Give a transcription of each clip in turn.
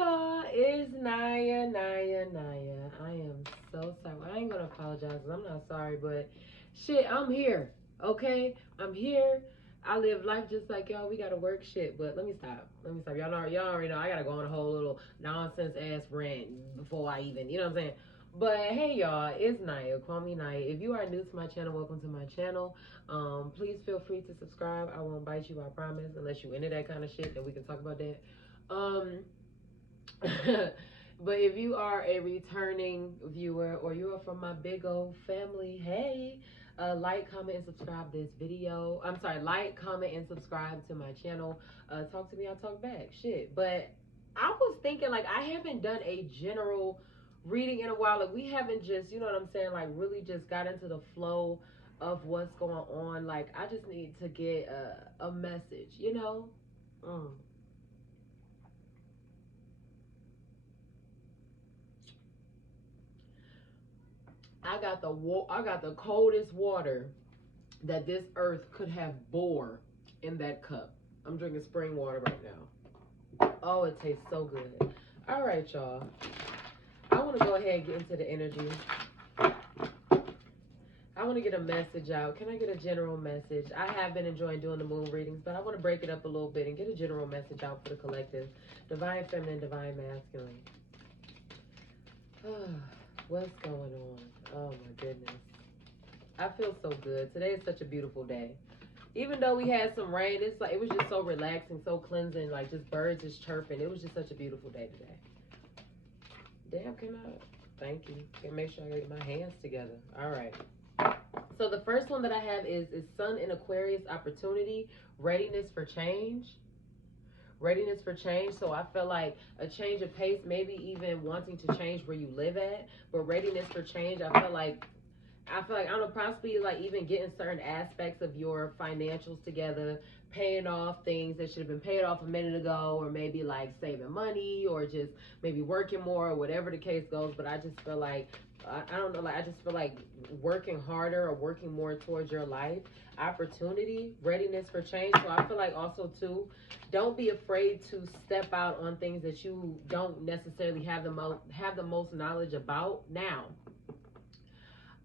y'all, it's Naya. I am so sorry. I ain't gonna apologize because I'm not sorry, but shit, I'm here. Okay? I'm here. I live life just like y'all. We gotta work shit, but let me stop. Y'all already know I gotta go on a whole little nonsense ass rant before I even, you know what I'm saying? But hey y'all, it's Naya. Call me Naya. If you are new to my channel, welcome to my channel. Please feel free to subscribe. I won't bite you, I promise, unless you into that kind of shit, then we can talk about that. But if you are a returning viewer or you are from my big old family, hey, like, comment, and subscribe this video. I'm sorry, like, comment, and subscribe to my channel. Talk to me, I'll talk back. Shit. But I was thinking, like, I haven't done a general reading in a while. Like, we haven't just, you know what I'm saying, like, really just got into the flow of what's going on. Like, I just need to get a message, you know? I got the coldest water that this earth could have bore in that cup. I'm drinking spring water right now. Oh, it tastes so good. All right, y'all. I want to go ahead and get into the energy. I want to get a message out. Can I get a general message? I have been enjoying doing the moon readings, but I want to break it up a little bit and get a general message out for the collective. Divine feminine, divine masculine. What's going on? Oh my goodness. I feel so good. Today is such a beautiful day. Even though we had some rain, it's like it was just so relaxing, so cleansing, like just birds just chirping. It was just such a beautiful day today. Damn, can I? Thank you. Can make sure I get my hands together. All right. So the first one that I have is Sun in Aquarius, opportunity, readiness for change. Readiness for change. So I feel like a change of pace, maybe even wanting to change where you live at, but readiness for change. I feel like I don't know, possibly like even getting certain aspects of your financials together, paying off things that should have been paid off a minute ago, or maybe like saving money, or just maybe working more, or whatever the case goes. But I just feel like I don't know, like I just feel like working harder or working more towards your life, opportunity, readiness for change. So I feel like also too, don't be afraid to step out on things that you don't necessarily have the most knowledge about now.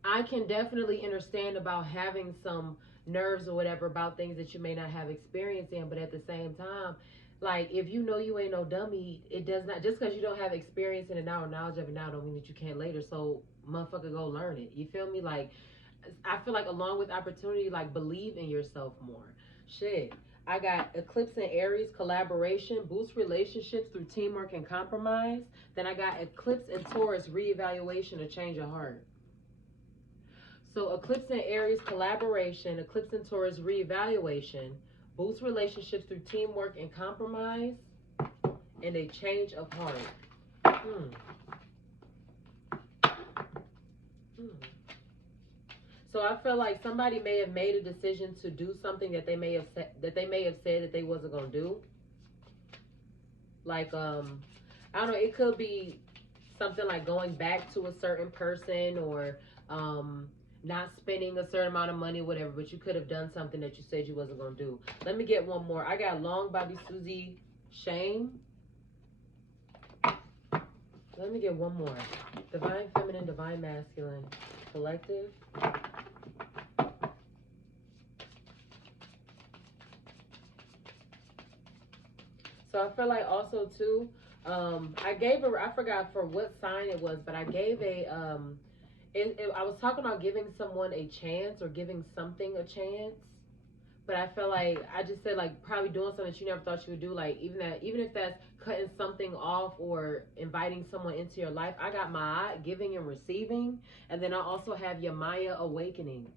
I can definitely understand about having some nerves or whatever about things that you may not have experience in, but at the same time, like if you know you ain't no dummy, it does not, just because you don't have experience in it now or knowledge of it now don't mean that you can't later. So motherfucker, go learn it. You feel me? Like I feel like along with opportunity, like believe in yourself more. Shit. I got Eclipse in Aries, collaboration, boost relationships through teamwork and compromise. Then I got Eclipse in Taurus, reevaluation, a change of heart. So Eclipse in Aries, collaboration, Eclipse in Taurus, reevaluation, boost relationships through teamwork and compromise, and a change of heart. So I feel like somebody may have made a decision to do something that they may have said that they wasn't gonna do. Like I don't know, it could be something like going back to a certain person, or not spending a certain amount of money, whatever, but you could have done something that you said you wasn't going to do. Let me get one more. I got Long Bobby Susie, shame. Let me get one more. Divine feminine, divine masculine, collective. So I feel like also too, I forgot for what sign it was, but I gave I was talking about giving someone a chance or giving something a chance, but I feel like I just said like probably doing something that you never thought you would do, like even if that's cutting something off or inviting someone into your life. I got my giving and receiving, and then I also have your Maya awakening.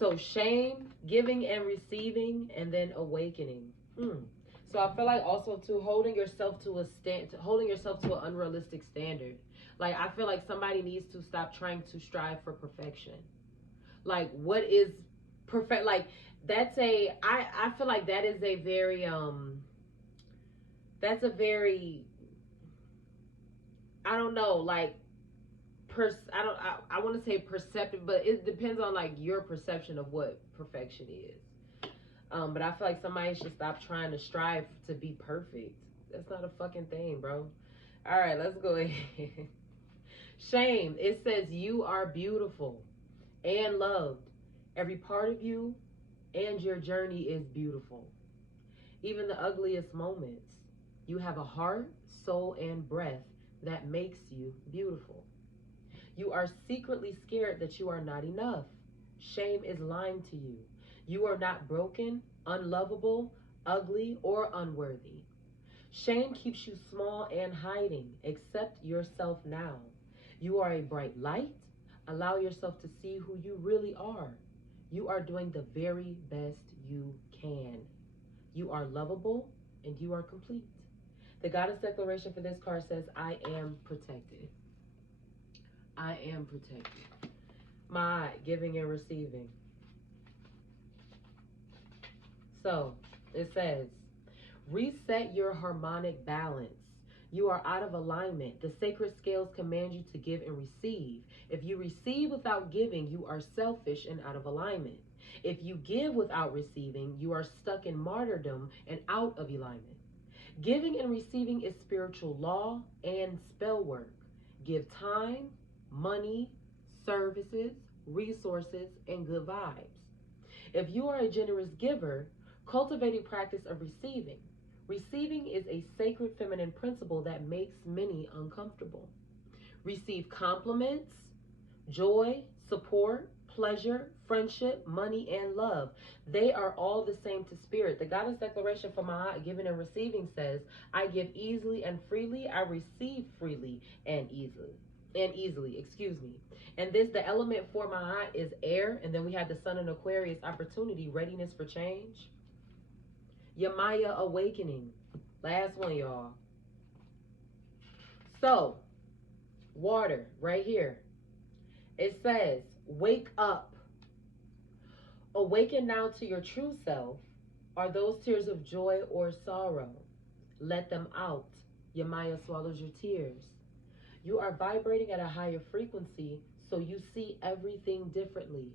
So shame, giving and receiving, and then awakening. So I feel like also too, holding yourself to an unrealistic standard. Like I feel like somebody needs to stop trying to strive for perfection. Like what is perfect? Like that's I feel like that is a very that's a very, I don't know, like I want to say perceptive, but it depends on like your perception of what perfection is. But I feel like somebody should stop trying to strive to be perfect. That's not a fucking thing, bro. All right, let's go ahead. Shame. It says you are beautiful and loved. Every part of you and your journey is beautiful. Even the ugliest moments. You have a heart, soul, and breath that makes you beautiful. You are secretly scared that you are not enough. Shame is lying to you. You are not broken, unlovable, ugly, or unworthy. Shame keeps you small and hiding. Accept yourself now. You are a bright light. Allow yourself to see who you really are. You are doing the very best you can. You are lovable and you are complete. The goddess declaration for this card says, I am protected. I am protected. My giving and receiving. So it says, reset your harmonic balance. You are out of alignment. The sacred scales command you to give and receive. If you receive without giving, you are selfish and out of alignment. If you give without receiving, you are stuck in martyrdom and out of alignment. Giving and receiving is spiritual law and spell work. Give time, money, services, resources, and good vibes. If you are a generous giver, cultivate a practice of receiving. Receiving is a sacred feminine principle that makes many uncomfortable. Receive compliments, joy, support, pleasure, friendship, money, and love. They are all the same to spirit. The goddess declaration for Ma'at, giving and receiving says, I give easily and freely, I receive freely and easily, excuse me. And the element for Ma'at is air, and then we have the sun in Aquarius, opportunity, readiness for change. Yamaya awakening. Last one, y'all. So, water, right here. It says, wake up. Awaken now to your true self. Are those tears of joy or sorrow? Let them out. Yamaya swallows your tears. You are vibrating at a higher frequency, so you see everything differently.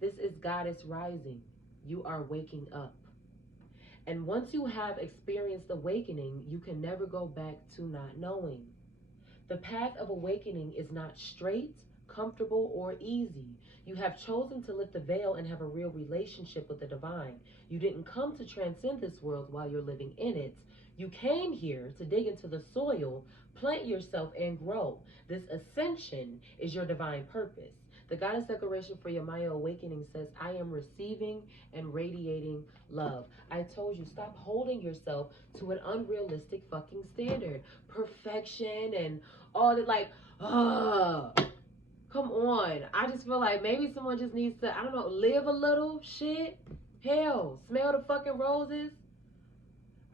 This is Goddess rising. You are waking up. And once you have experienced awakening, you can never go back to not knowing. The path of awakening is not straight, comfortable, or easy. You have chosen to lift the veil and have a real relationship with the divine. You didn't come to transcend this world while you're living in it. You came here to dig into the soil, plant yourself, and grow. This ascension is your divine purpose. The goddess declaration for your Maya awakening says, I am receiving and radiating love. I told you, stop holding yourself to an unrealistic fucking standard. Perfection and all that, like, come on. I just feel like maybe someone just needs to, I don't know, live a little shit. Hell, smell the fucking roses.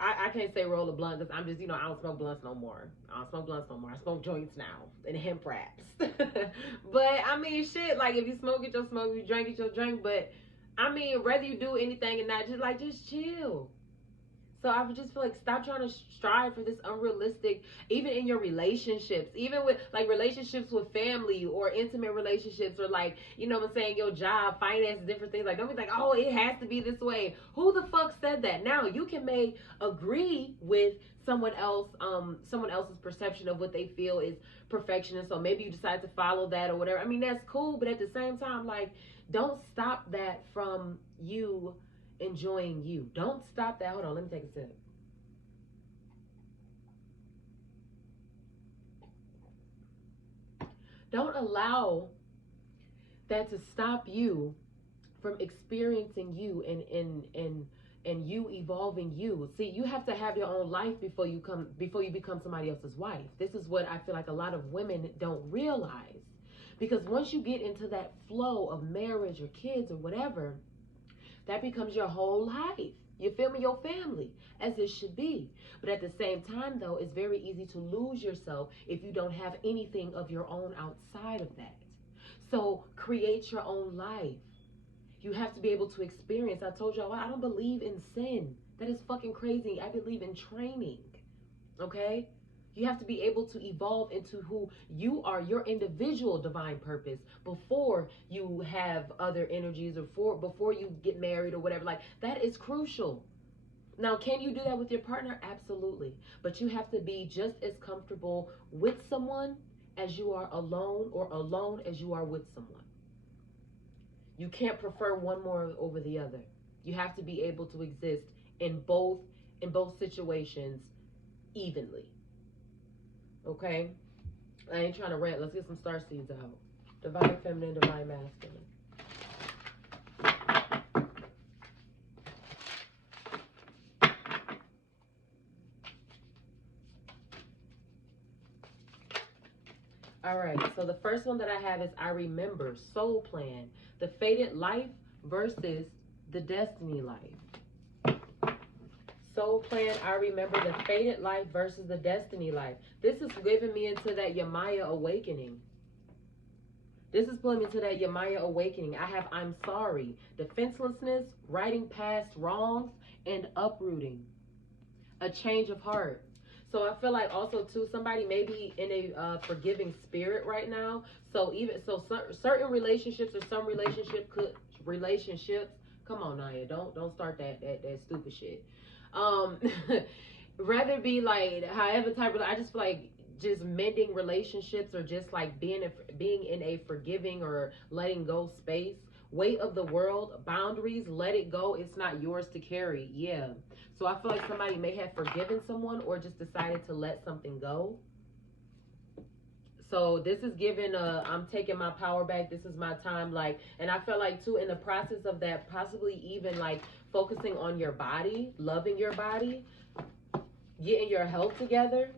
I can't say roll a blunt because I'm just, I don't smoke blunts no more. I don't smoke blunts no more. I smoke joints now and hemp wraps. But, I mean, shit, like, if you smoke it, you'll smoke. If you drink it, you'll drink. But, I mean, whether you do anything or not, just chill. So I just feel like stop trying to strive for this unrealistic, even in your relationships, even with like relationships with family or intimate relationships or like, what I'm saying, your job, finance, different things. Like, don't be like, oh, it has to be this way. Who the fuck said that? Now you can agree with someone else's perception of what they feel is perfection. And so maybe you decide to follow that or whatever. I mean, that's cool. But at the same time, like, don't stop that from you enjoying you. Don't stop that. Hold on, let me take a sip. Don't allow that to stop you from experiencing you and you evolving you. See, you have to have your own life before you become somebody else's wife. This is what I feel like a lot of women don't realize. Because once you get into that flow of marriage or kids or whatever, that becomes your whole life. You feel me? Your family, as it should be. But at the same time, though, it's very easy to lose yourself if you don't have anything of your own outside of that. So create your own life. You have to be able to experience. I told y'all, I don't believe in sin. That is fucking crazy. I believe in training. Okay? You have to be able to evolve into who you are, your individual divine purpose, before you have other energies or before you get married or whatever. Like, that is crucial. Now, can you do that with your partner? Absolutely. But you have to be just as comfortable with someone as you are alone, or alone as you are with someone. You can't prefer one more over the other. You have to be able to exist in both situations evenly. Okay? I ain't trying to rant. Let's get some star seeds out. Divine feminine, divine masculine. All right, so the first one that I have is I remember, soul plan, the fated life versus the destiny life. Soul plan, I remember the fated life versus the destiny life. This is giving me into that Yamaya awakening. This is pulling me to that Yamaya awakening. I have I'm sorry, defenselessness, righting past wrongs, and uprooting. A change of heart. So I feel like also too, somebody may be in a forgiving spirit right now. So certain relationships, or some relationships. Come on, Naya, don't start that stupid shit. Rather be like however type of, I just feel like just mending relationships, or just like being in a forgiving or letting go space. Weight of the world, boundaries, let it go. It's not yours to carry. Yeah. So I feel like somebody may have forgiven someone, or just decided to let something go. So this is giving I'm taking my power back. This is my time. Like, and I feel like too, in the process of that, possibly even like focusing on your body, loving your body, getting your health together.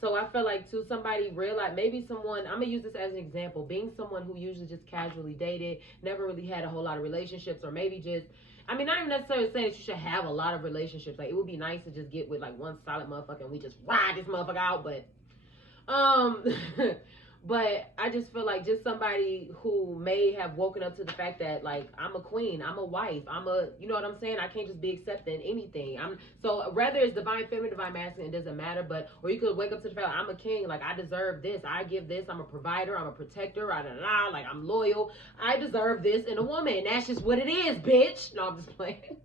So I feel like too, somebody realized, maybe someone, I'm gonna use this as an example, being someone who usually just casually dated, never really had a whole lot of relationships, or maybe just, I mean, not even necessarily saying that you should have a lot of relationships. Like, it would be nice to just get with like one solid motherfucker and we just ride this motherfucker out. But but I just feel like just somebody who may have woken up to the fact that, like, I'm a queen, I'm a wife, you know what I'm saying? I can't just be accepting anything. So whether it's divine feminine, divine masculine, it doesn't matter. But, or you could wake up to the fact, like, I'm a king, like, I deserve this, I give this, I'm a provider, I'm a protector, like, I'm loyal, I deserve this in a woman. That's just what it is, bitch. No, I'm just playing.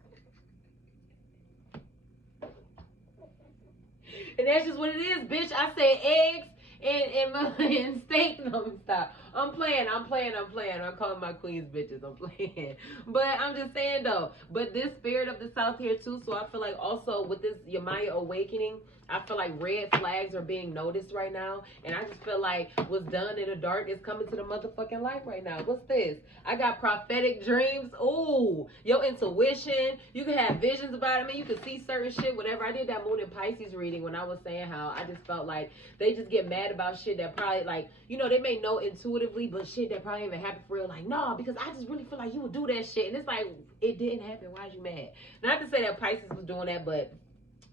And that's just what it is, bitch. I say eggs and steak. No, stop. I'm playing. I'm calling my queens bitches. I'm playing. But I'm just saying though. But this spirit of the South here too. So I feel like also with this Yamaya awakening, I feel like red flags are being noticed right now. And I just feel like what's done in the dark is coming to the motherfucking light right now. What's this? I got prophetic dreams. Ooh, your intuition. You can have visions about it. I mean, you can see certain shit, whatever. I did that Moon and Pisces reading when I was saying how I just felt like they just get mad about shit that probably, like, you know, they may know intuitively, but shit that probably even happened for real. Like, no, because I just really feel like you would do that shit. And it's like, it didn't happen. Why is you mad? Not to say that Pisces was doing that, but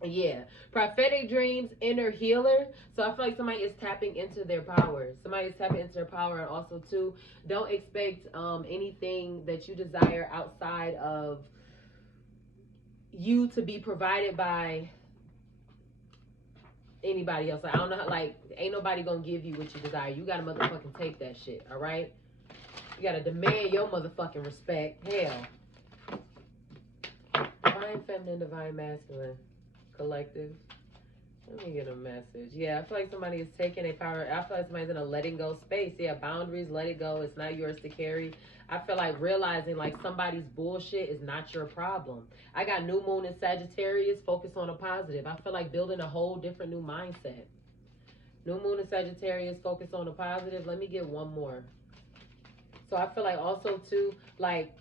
yeah, prophetic dreams, inner healer. So I feel like somebody is tapping into their power. Somebody is tapping into their power. And also too, don't expect anything that you desire outside of you to be provided by anybody else. Like, I don't know how, like, ain't nobody gonna give you what you desire. You gotta motherfucking take that shit, all right? You gotta demand your motherfucking respect. Hell. Divine feminine, divine masculine. Collective. Let me get a message. Yeah, I feel like somebody is taking a power. I feel like somebody's in a letting go space. Yeah, boundaries, let it go. It's not yours to carry. I feel like realizing like somebody's bullshit is not your problem. I got new moon in Sagittarius. Focus on a positive. I feel like building a whole different new mindset. New moon in Sagittarius. Focus on a positive. Let me get one more. So I feel like also too, like,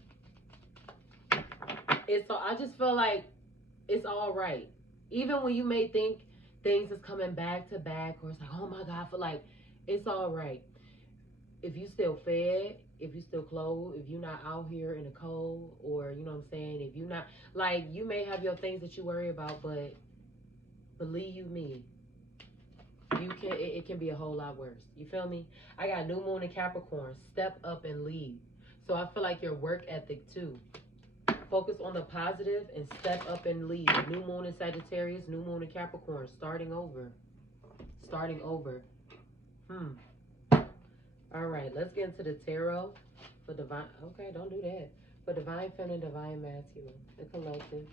I just feel like it's all right. Even when you may think things is coming back to back, or it's like, oh my God, I feel like it's all right. If you still fed, if you still clothed, if you're not out here in the cold, or, you know what I'm saying, if you're not, like, you may have your things that you worry about, but believe you me, it can be a whole lot worse. You feel me? I got new moon in Capricorn. Step up and lead. So I feel like your work ethic too. Focus on the positive and step up and lead. New moon in Sagittarius, new moon in Capricorn. Starting over. Starting over. All right, let's get into the tarot for divine. Okay, don't do that. For divine feminine, divine masculine. The collective.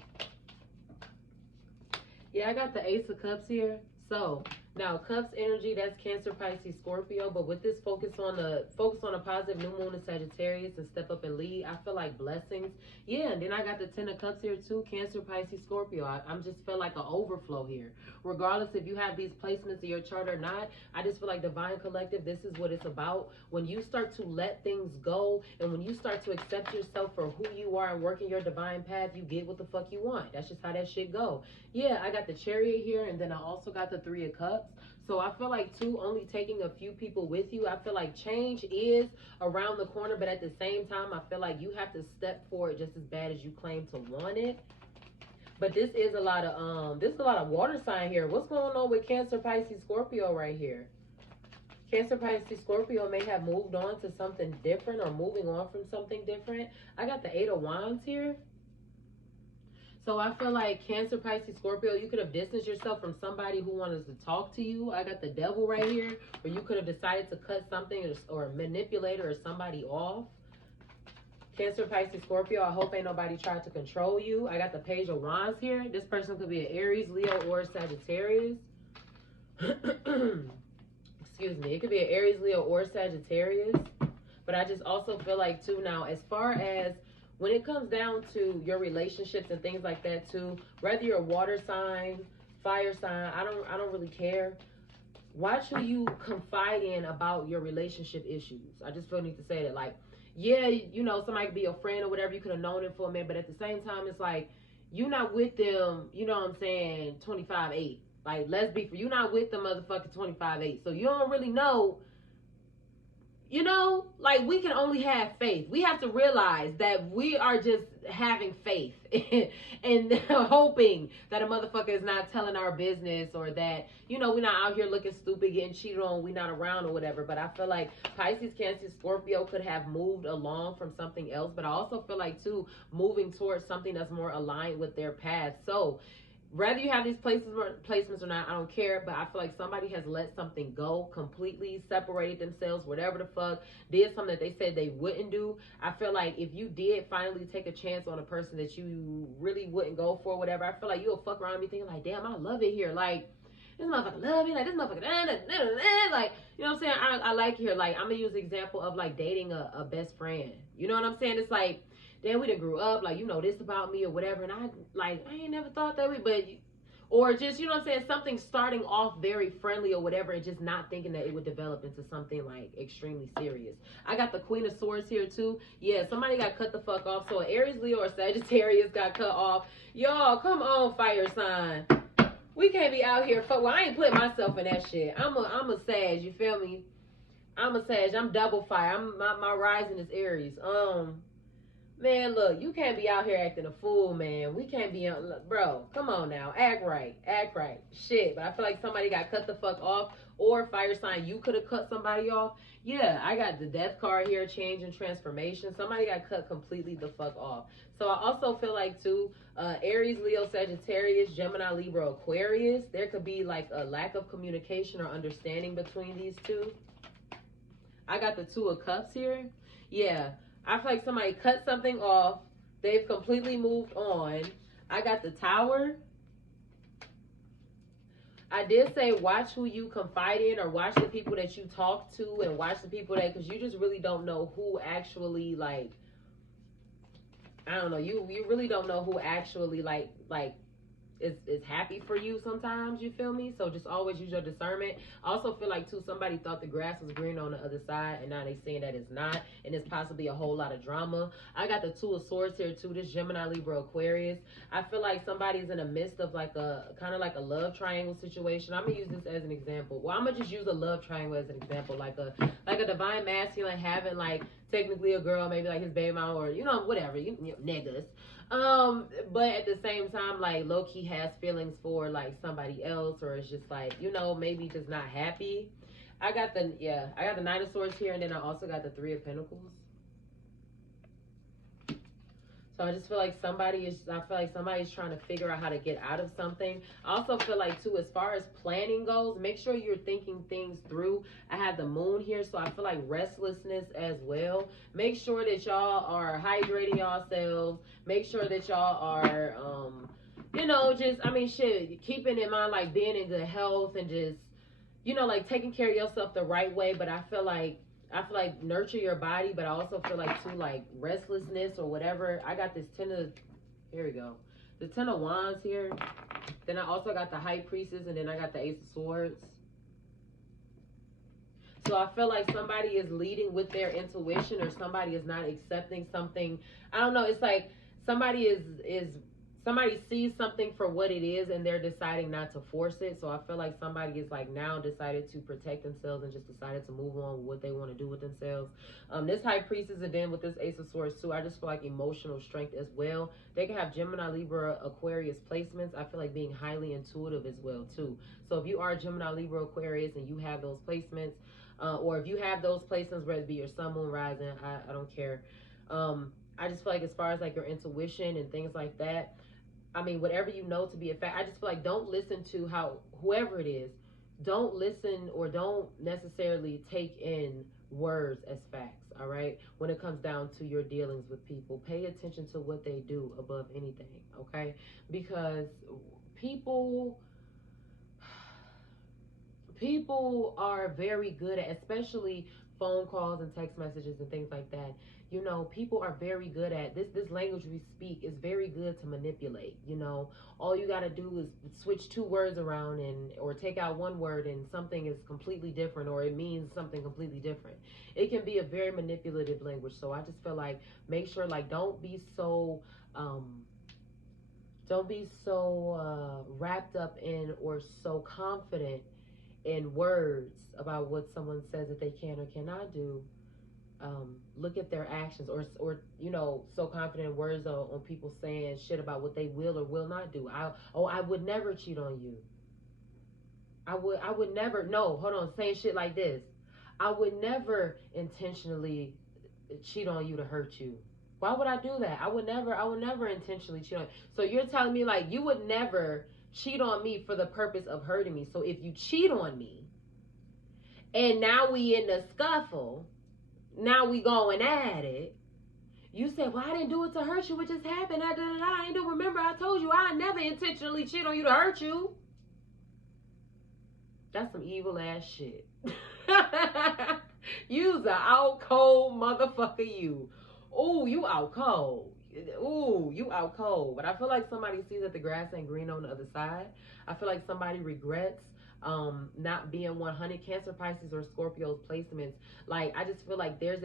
Yeah, I got the Ace of Cups here. So now Cups energy, that's Cancer, Pisces, Scorpio. But with this focus on a positive new moon in Sagittarius and step up and lead, I feel like blessings. Yeah, and then I got the Ten of Cups here too, Cancer, Pisces, Scorpio. I'm just feel like an overflow here. Regardless if you have these placements in your chart or not, I just feel like Divine Collective, this is what it's about. When you start to let things go and when you start to accept yourself for who you are and work in your divine path, you get what the fuck you want. That's just how that shit go. Yeah, I got the Chariot here, and then I also got the Three of Cups. So I feel like too, only taking a few people with you. I feel like change is around the corner, but at the same time, I feel like you have to step forward just as bad as you claim to want it. But this is a lot of water sign here. What's going on with Cancer, Pisces, Scorpio right here? Cancer, Pisces, Scorpio may have moved on to something different or moving on from something different. I got the Eight of Wands here. So I feel like Cancer, Pisces, Scorpio, you could have distanced yourself from somebody who wanted to talk to you. I got the Devil right here, or you could have decided to cut something or manipulate or somebody off. Cancer, Pisces, Scorpio, I hope ain't nobody tried to control you. I got the Page of Wands here. This person could be an Aries, Leo, or Sagittarius. Excuse me. It could be an Aries, Leo, or Sagittarius. But I just also feel like, too, now, as far as when it comes down to your relationships and things like that, too, whether you're a water sign, fire sign, I don't really care. Watch who you confide in about your relationship issues. I just feel need to say that, like, yeah, you know, somebody could be a friend or whatever. You could have known them for a minute, but at the same time, it's like, you're not with them, you know what I'm saying, 25-8. Like, let's be for you're not with them motherfucking 25-8. So you don't really know, you know, like, we can only have faith. We have to realize that we are just having faith and hoping that a motherfucker is not telling our business, or that, you know, we're not out here looking stupid, getting cheated on, we're not around or whatever. But I feel like Pisces, Cancer, Scorpio could have moved along from something else. But I also feel like, too, moving towards something that's more aligned with their path. So whether you have these placements or not, I don't care. But I feel like somebody has let something go, completely separated themselves, whatever the fuck, did something that they said they wouldn't do. I feel like if you did finally take a chance on a person that you really wouldn't go for, whatever, I feel like you'll fuck around and be thinking like, damn, I love it here. Like, this motherfucker love me. Like, this motherfucker, like, you know what I'm saying? I like it here. Like, I'm gonna use the example of like dating a best friend. You know what I'm saying? It's like, then we done grew up, like, you know this about me or whatever, and I ain't never thought that way, but, or just, you know what I'm saying, something starting off very friendly or whatever, and just not thinking that it would develop into something, like, extremely serious. I got the Queen of Swords here, too. Yeah, somebody got cut the fuck off, so Aries, Leo, or Sagittarius got cut off. Y'all, come on, fire sign. We can't be out here, well, I ain't putting myself in that shit. I'm a Sag, you feel me? I'm a Sag, I'm double fire. My rising is Aries. Man, look, you can't be out here acting a fool, man. We can't be, bro, come on now. Act right. Shit, but I feel like somebody got cut the fuck off, or fire sign, you could have cut somebody off. Yeah, I got the Death card here, change and transformation. Somebody got cut completely the fuck off. So I also feel like, too, Aries, Leo, Sagittarius, Gemini, Libra, Aquarius, there could be, like, a lack of communication or understanding between these two. I got the Two of Cups here. Yeah. I feel like somebody cut something off. They've completely moved on. I got the Tower. I did say watch who you confide in, or watch the people that you talk to, and watch the people that, because you just really don't know who actually, like, I don't know. You really don't know who actually, like is happy for you sometimes, you feel me? So just always use your discernment. I also feel like, too, somebody thought the grass was green on the other side, and now they saying that it's not, and it's possibly a whole lot of drama. I got the Two of Swords here, too. This Gemini, Libra, Aquarius. I feel like somebody's in the midst of like a kind of like a love triangle situation. I'm gonna use this as an example. Well, I'm gonna just use a love triangle as an example, like a divine masculine having, like, technically a girl, maybe like his baby mama, or, you know, whatever, you know, niggas. But at the same time, like, low-key has feelings for, like, somebody else, or it's just like, you know, maybe just not happy. I got the Nine of Swords here, and then I also got the Three of Pentacles. So I just feel like somebody's trying to figure out how to get out of something. I also feel like, too, as far as planning goes, make sure you're thinking things through. I have the Moon here, so I feel like restlessness as well. Make sure that y'all are hydrating yourselves. Make sure that y'all are, you know, just, I mean, shit, keeping in mind, like, being in good health and just, you know, like, taking care of yourself the right way. But I feel like nurture your body, but I also feel like, too, like, restlessness or whatever. I got this here we go. The 10 of Wands here. Then I also got the High Priestess, and then I got the Ace of Swords. So I feel like somebody is leading with their intuition, or somebody is not accepting something. I don't know. It's like somebody somebody sees something for what it is, and they're deciding not to force it. So I feel like somebody is like now decided to protect themselves and just decided to move on with what they want to do with themselves. This High Priestess, and then with this Ace of Swords too, I just feel like emotional strength as well. They can have Gemini, Libra, Aquarius placements. I feel like being highly intuitive as well too. So if you are Gemini, Libra, Aquarius, and you have those placements, or if you have those placements, whether it be your sun, moon, rising, I don't care. I just feel like as far as like your intuition and things like that, I mean, whatever you know to be a fact, I just feel like don't listen to whoever it is, don't listen or don't necessarily take in words as facts, all right? When it comes down to your dealings with people, pay attention to what they do above anything, okay? Because people are very good at, especially phone calls and text messages and things like that. You know, people are very good at this language we speak is very good to manipulate. You know, all you got to do is switch two words around or take out one word, and something is completely different, or it means something completely different. It can be a very manipulative language. So I just feel like make sure, like, don't be so wrapped up in or so confident in words about what someone says that they can or cannot do. Look at their actions, or you know, so confident in words on people saying shit about what they will or will not do. I would never cheat on you. I would never, no, hold on, saying shit like this. I would never intentionally cheat on you to hurt you. Why would I do that? I would never intentionally cheat on you. So you're telling me like you would never cheat on me for the purpose of hurting me. So if you cheat on me and now we in the scuffle, now we going at it, you said, well, I didn't do it to hurt you. It just happened. I didn't remember. I told you I never intentionally cheat on you to hurt you. That's some evil ass shit. You's a out cold motherfucker, you. Ooh, you out cold. Ooh, you out cold. But I feel like somebody sees that the grass ain't green on the other side. I feel like somebody regrets not being 100 Cancer, Pisces, or Scorpio's placements. Like, I just feel like there's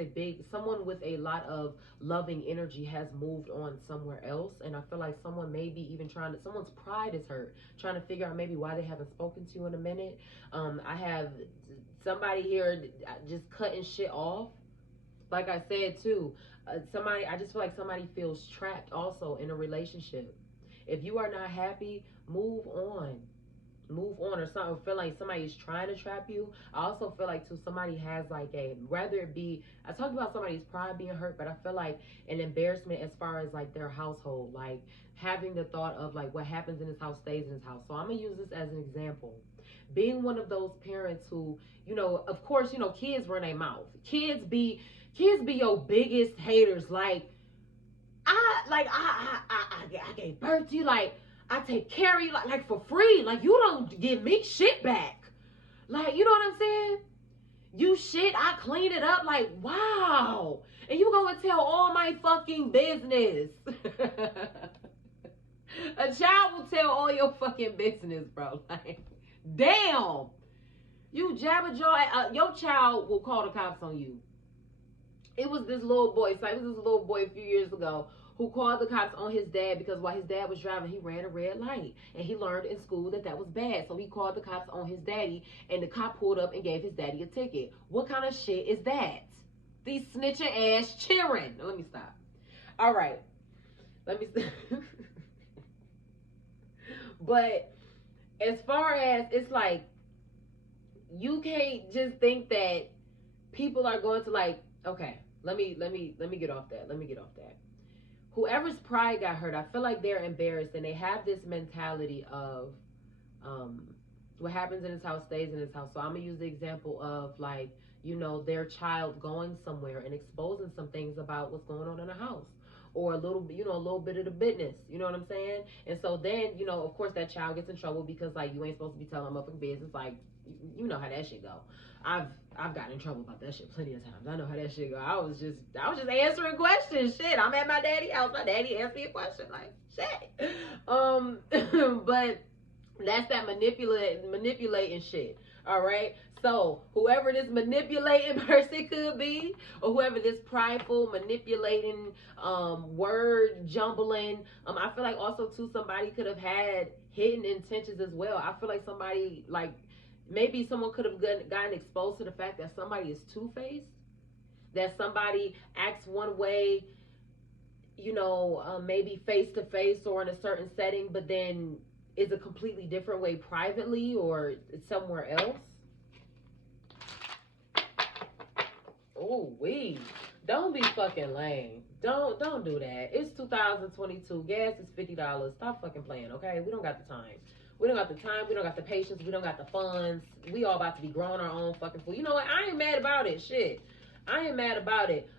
someone with a lot of loving energy has moved on somewhere else. And I feel like someone may be even someone's pride is hurt, trying to figure out maybe why they haven't spoken to you in a minute. I have somebody here just cutting shit off. Like I said too, I just feel like somebody feels trapped also in a relationship. If you are not happy, move on. Move on, or something. Feel like somebody is trying to trap you. I also feel like too, somebody has like whether it be, I talked about somebody's pride being hurt, but I feel like an embarrassment as far as like their household, like having the thought of like what happens in this house stays in this house. So I'm gonna use this as an example. Being one of those parents who, you know, of course, you know, kids run their mouth. Kids be your biggest haters. Like I gave birth to you. Like, I take care of you like for free. Like, you don't give me shit back. Like, you know what I'm saying? You shit, I clean it up. Like, wow. And you go and tell all my fucking business. A child will tell all your fucking business, bro. Like, damn. You jabberjaw. Your child will call the cops on you. It was this little boy. So it was this little boy a few years ago who called the cops on his dad because while his dad was driving, he ran a red light. And he learned in school that was bad. So he called the cops on his daddy, and the cop pulled up and gave his daddy a ticket. What kind of shit is that? These snitching ass children. Let me stop. All right. Let me stop. But as far as, it's like, you can't just think that people are going to like, okay, let me get off that. Whoever's pride got hurt, I feel like they're embarrassed, and they have this mentality of what happens in this house stays in this house. So I'm gonna use the example of, like, you know, their child going somewhere and exposing some things about what's going on in the house, or a little, a little bit of the business. You know what I'm saying? And so then, of course, that child gets in trouble because like you ain't supposed to be telling motherfucking business. Like, you know how that shit go. I've gotten in trouble about that shit plenty of times. I know how that shit go. I was just answering questions. Shit, I'm at my daddy's house. My daddy asked me a question. Like, shit. But that's that manipulating shit. All right. So whoever this manipulating person could be, or whoever this prideful, manipulating, word jumbling, I feel like also too somebody could have had hidden intentions as well. I feel like somebody like maybe someone could have gotten exposed to the fact that somebody is two-faced, that somebody acts one way, maybe face to face or in a certain setting, but then is a completely different way privately or somewhere else. Oh, don't be fucking lame. Don't do that. It's 2022. Gas is $50. Stop fucking playing, okay? We don't got the time. We don't got the time. We don't got the patience. We don't got the funds. We all about to be growing our own fucking food. You know what? I ain't mad about it. Shit. I ain't mad about it.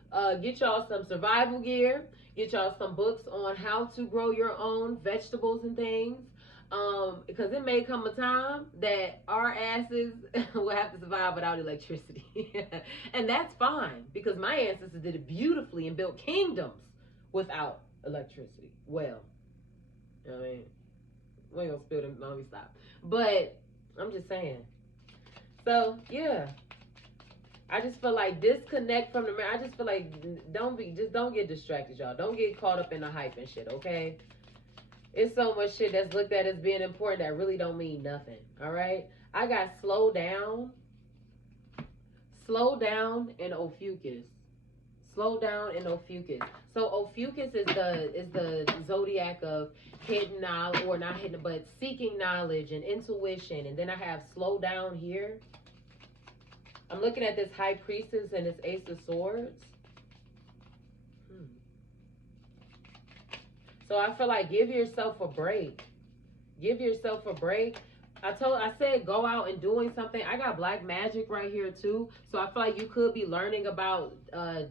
Get y'all some survival gear. Get y'all some books on how to grow your own vegetables and things. Because it may come a time that our asses will have to survive without electricity. And that's fine, because my ancestors did it beautifully and built kingdoms without electricity. Well, I mean, we ain't gonna spill them, let me stop. But I'm just saying. So, yeah. I just feel like disconnect from the man. I just feel like don't get distracted, y'all. Don't get caught up in the hype and shit, okay? It's so much shit that's looked at as being important that really don't mean nothing. All right. I got slow down, and Ophiuchus. Slow down and Ophiuchus. So Ophiuchus is the zodiac of hidden knowledge, or not hidden, but seeking knowledge and intuition. And then I have slow down here. I'm looking at this high priestess and this ace of swords. So I feel like give yourself a break. Give yourself a break. I said go out and doing something. I got black magic right here too. So I feel like you could be learning about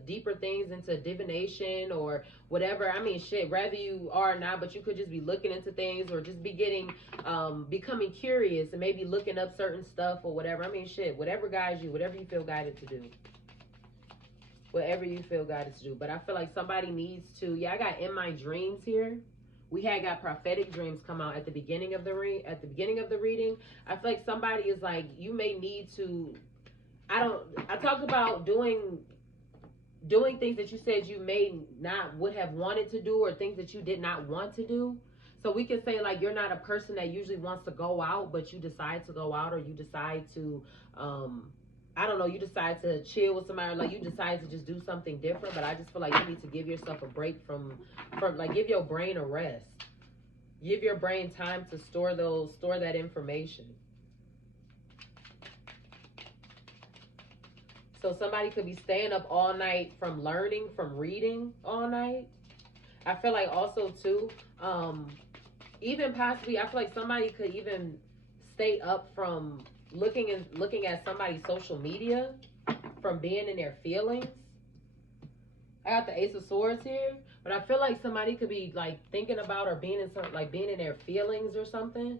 deeper things into divination or whatever. I mean, shit, whether you are or not, but you could just be looking into things or just be becoming curious and maybe looking up certain stuff or whatever. I mean, shit, whatever guides you, whatever you feel guided to do. Whatever you feel guided to do. But I feel like somebody needs to, I got in my dreams here. We had got prophetic dreams come out at the beginning of the reading. I feel like somebody is like, you may need to, I talked about doing things that you said you may not would have wanted to do, or things that you did not want to do. So we can say like you're not a person that usually wants to go out, but you decide to go out, or you decide to you decide to chill with somebody, or like you decide to just do something different. But I just feel like you need to give yourself a break from like, give your brain a rest. Give your brain time to store that information. So somebody could be staying up all night from learning, from reading all night. I feel like also too, even possibly, I feel like somebody could even stay up from looking at somebody's social media, from being in their feelings. I got the Ace of Swords here, but I feel like somebody could be like thinking about or being in their feelings or something.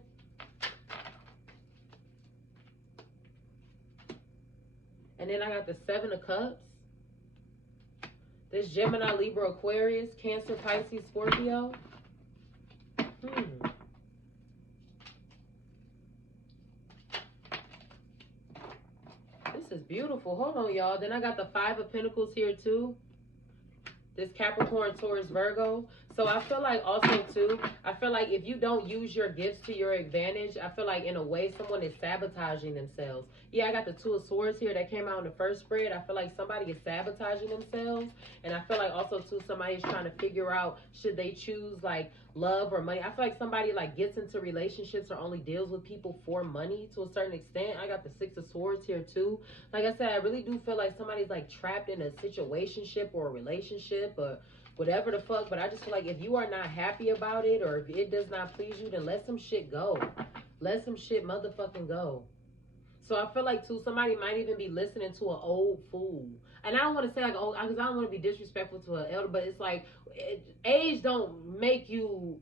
And then I got the Seven of Cups. This Gemini, Libra, Aquarius, Cancer, Pisces, Scorpio. This is beautiful. Hold on, y'all. Then I got the Five of Pentacles here too. This Capricorn, Taurus, Virgo. So I feel like also too, I feel like if you don't use your gifts to your advantage, I feel like in a way someone is sabotaging themselves. Yeah, I got the Two of Swords here that came out in the first spread. I feel like somebody is sabotaging themselves. And I feel like also too, somebody is trying to figure out, should they choose like love or money? I feel like somebody like gets into relationships or only deals with people for money to a certain extent. I got the Six of Swords here too. Like I said, I really do feel like somebody's like trapped in a situationship or a relationship or whatever the fuck. But I just feel like if you are not happy about it, or if it does not please you, then let some shit go. Let some shit motherfucking go. So I feel like too, somebody might even be listening to an old fool. And I don't want to say like old, because I don't want to be disrespectful to an elder, but it's like age don't make you.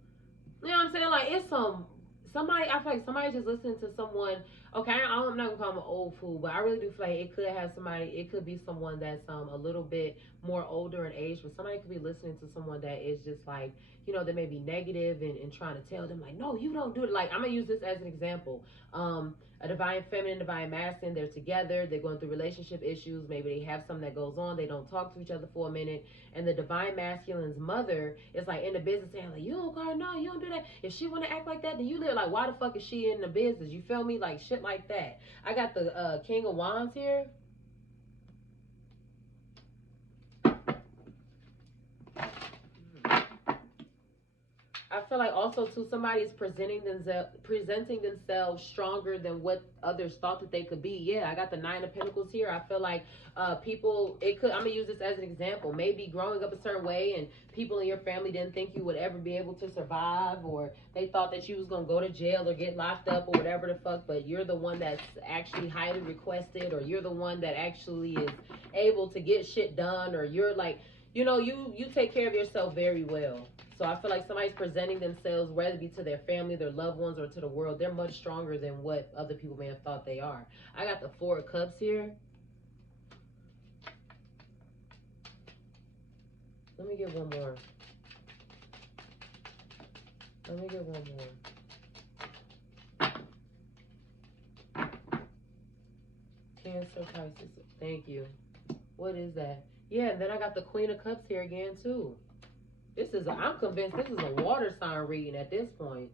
You know what I'm saying? Like it's somebody. I feel like somebody just listening to someone. Okay, I'm not gonna call them an old fool, but I really do feel like it could have somebody. It could be someone that's a little bit more older in age, but somebody could be listening to someone that is just like, they may be negative and trying to tell them like, no, you don't do it. Like I'm gonna use this as an example. A divine feminine, divine masculine, they're together, they're going through relationship issues, maybe they have something that goes on, they don't talk to each other for a minute, and the divine masculine's mother is like in the business saying like, you don't call her, no, you don't do that. If she want to act like that, then you live like, why the fuck is she in the business? You feel me? Like shit like that. I got the King of Wands here. I feel like also too somebody is presenting themselves stronger than what others thought that they could be. Yeah, I got the Nine of Pentacles here. I feel like people, it could, I'm gonna use this as an example. Maybe growing up a certain way and people in your family didn't think you would ever be able to survive, or they thought that you was gonna go to jail or get locked up or whatever the fuck, but you're the one that's actually highly requested, or you're the one that actually is able to get shit done, or you're like, you take care of yourself very well. So I feel like somebody's presenting themselves, whether it be to their family, their loved ones, or to the world, they're much stronger than what other people may have thought they are. I got the Four of Cups here. Let me get one more. Cancer, Pisces. Thank you. What is that? Yeah, and then I got the Queen of Cups here again, too. I'm convinced this is a water sign reading at this point.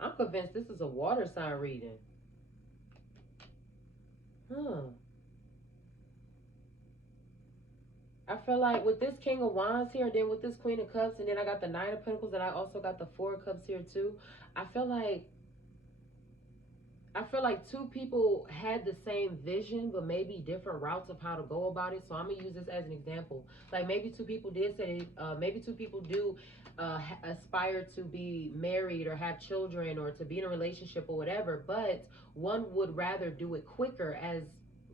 I'm convinced this is a water sign reading. I feel like with this King of Wands here, and then with this Queen of Cups, and then I got the Nine of Pentacles, and I also got the Four of Cups here too. I feel like two people had the same vision, but maybe different routes of how to go about it. So I'm gonna use this as an example. Like maybe two people did say, maybe two people do aspire to be married or have children or to be in a relationship or whatever, but one would rather do it quicker as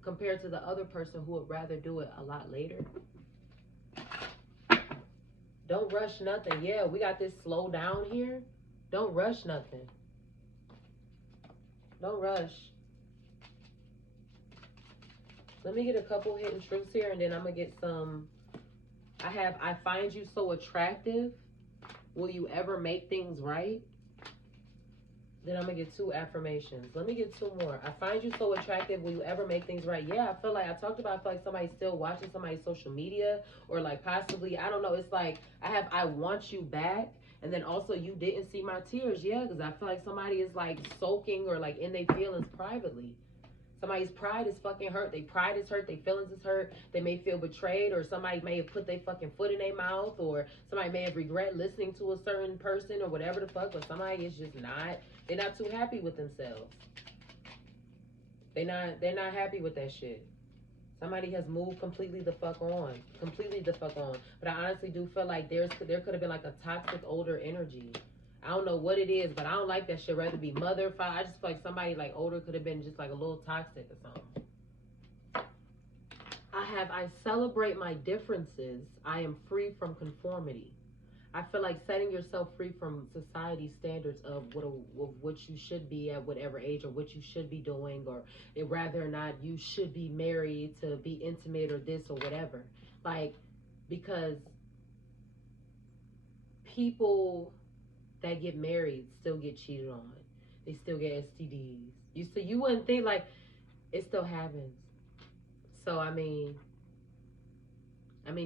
compared to the other person who would rather do it a lot later. Don't rush nothing. Yeah, we got this slow down here. Don't rush nothing. Don't rush. Let me get a couple hidden truths here, and then I'm going to get some. I find you so attractive. Will you ever make things right? Then I'm going to get two affirmations. Let me get two more. I find you so attractive. Will you ever make things right? Yeah, I feel like I talked about, I feel like somebody's still watching somebody's social media, or like possibly, I don't know. It's like I want you back. And then also you didn't see my tears. Yeah, because I feel like somebody is like soaking or like in their feelings privately. Somebody's pride is fucking hurt. Their pride is hurt. Their feelings is hurt. They may feel betrayed, or somebody may have put their fucking foot in their mouth, or somebody may have regret listening to a certain person or whatever the fuck, but somebody is just they're not too happy with themselves. They're not happy with that shit. Somebody has moved completely the fuck on. But I honestly do feel like there could have been like a toxic older energy. I don't know what it is, but I don't like that shit. Rather be mother, father. I just feel like somebody like older could have been just like a little toxic or something. I celebrate my differences. I am free from conformity. I feel like setting yourself free from society's standards of what you should be at whatever age, or what you should be doing, or rather or not you should be married to be intimate or this or whatever. Like, because people that get married still get cheated on. They still get STDs. You wouldn't think, like, it still happens. So I mean,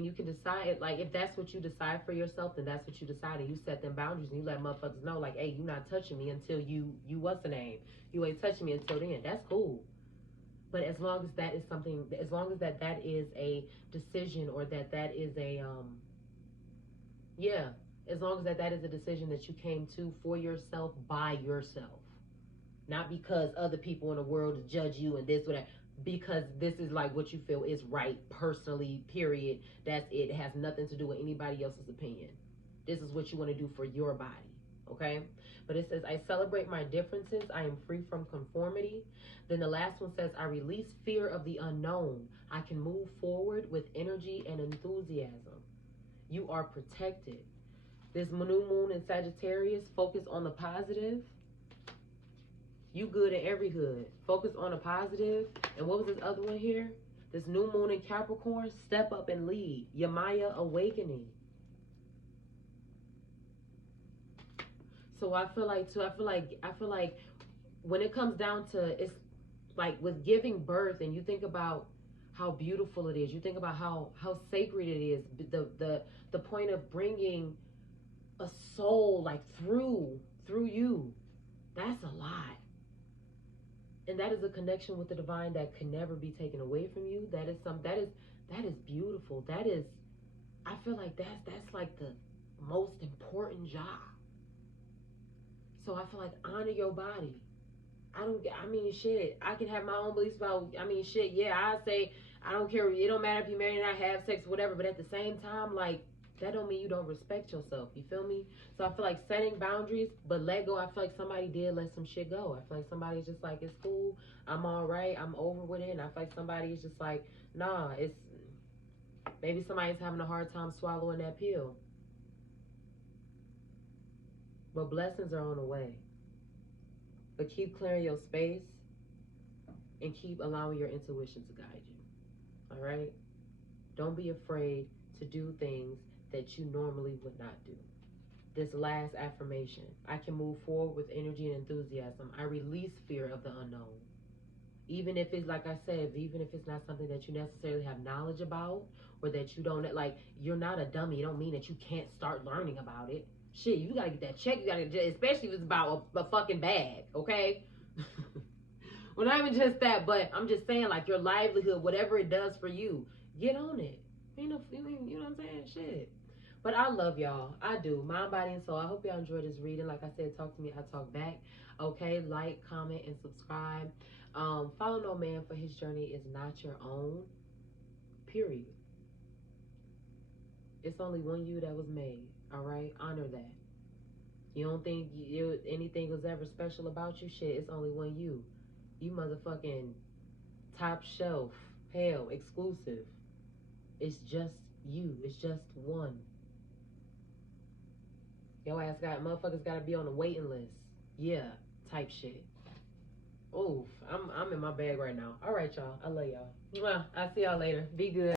you can decide, like, if that's what you decide for yourself, then that's what you decide, and you set them boundaries, and you let motherfuckers know, like, hey, you not touching me until you what's the name? You ain't touching me until then. That's cool. But as long as that is something, as long as that is a decision, or that is a as long as that is a decision that you came to for yourself, by yourself, not because other people in the world judge you and this or that, because this is like what you feel is right personally, period. That's it. It has nothing to do with anybody else's opinion. This is what you want to do for your body. okay? But it says, I celebrate my differences. I am free from conformity. Then the last one says, I release fear of the unknown. I can move forward with energy and enthusiasm. You are protected. This new moon in Sagittarius, focus on the positive. You good in every hood. Focus on the positive. And what was this other one here? This new moon in Capricorn, step up and lead. Your Maya awakening. So I feel like when it comes down to, it's like with giving birth, and you think about how beautiful it is, you think about how sacred it is, the point of bringing a soul like through you, that's a lot. And that is a connection with the divine that can never be taken away from you. That is beautiful. That is, I feel like that's like the most important job. So I feel like honor your body. Shit, I can have my own beliefs about, shit, yeah, I say, I don't care, it don't matter if you're married or not, have sex, whatever, but at the same time, like, that don't mean you don't respect yourself, you feel me? So I feel like setting boundaries, but let go, I feel like somebody did let some shit go. I feel like somebody's just like, it's cool, I'm alright, I'm over with it, and I feel like somebody's just like, nah, it's, maybe somebody's having a hard time swallowing that pill. But blessings are on the way. But keep clearing your space and keep allowing your intuition to guide you. All right? Don't be afraid to do things that you normally would not do. This last affirmation, I can move forward with energy and enthusiasm. I release fear of the unknown. Even if it's, like I said, even if it's not something that you necessarily have knowledge about, or that you don't, like, you're not a dummy. It don't mean that you can't start learning about it. Shit, you gotta get that check. You gotta, especially if it's about a fucking bag, okay? Well, not even just that, but I'm just saying, like, your livelihood, whatever it does for you, get on it. You know what I'm saying? Shit. But I love y'all. I do. Mind, body, and soul. I hope y'all enjoyed this reading. Like I said, talk to me, I talk back. Okay? Like, comment, and subscribe. Follow no man, for his journey is not your own. Period. It's only one you that was made. All right? Honor that. You don't think anything was ever special about you? Shit, it's only one you. You motherfucking top shelf. Hell, exclusive. It's just you. It's just one. Your ass motherfuckers gotta be on the waiting list. Yeah, type shit. Oof, I'm in my bag right now. All right, y'all. I love y'all. I'll see y'all later. Be good.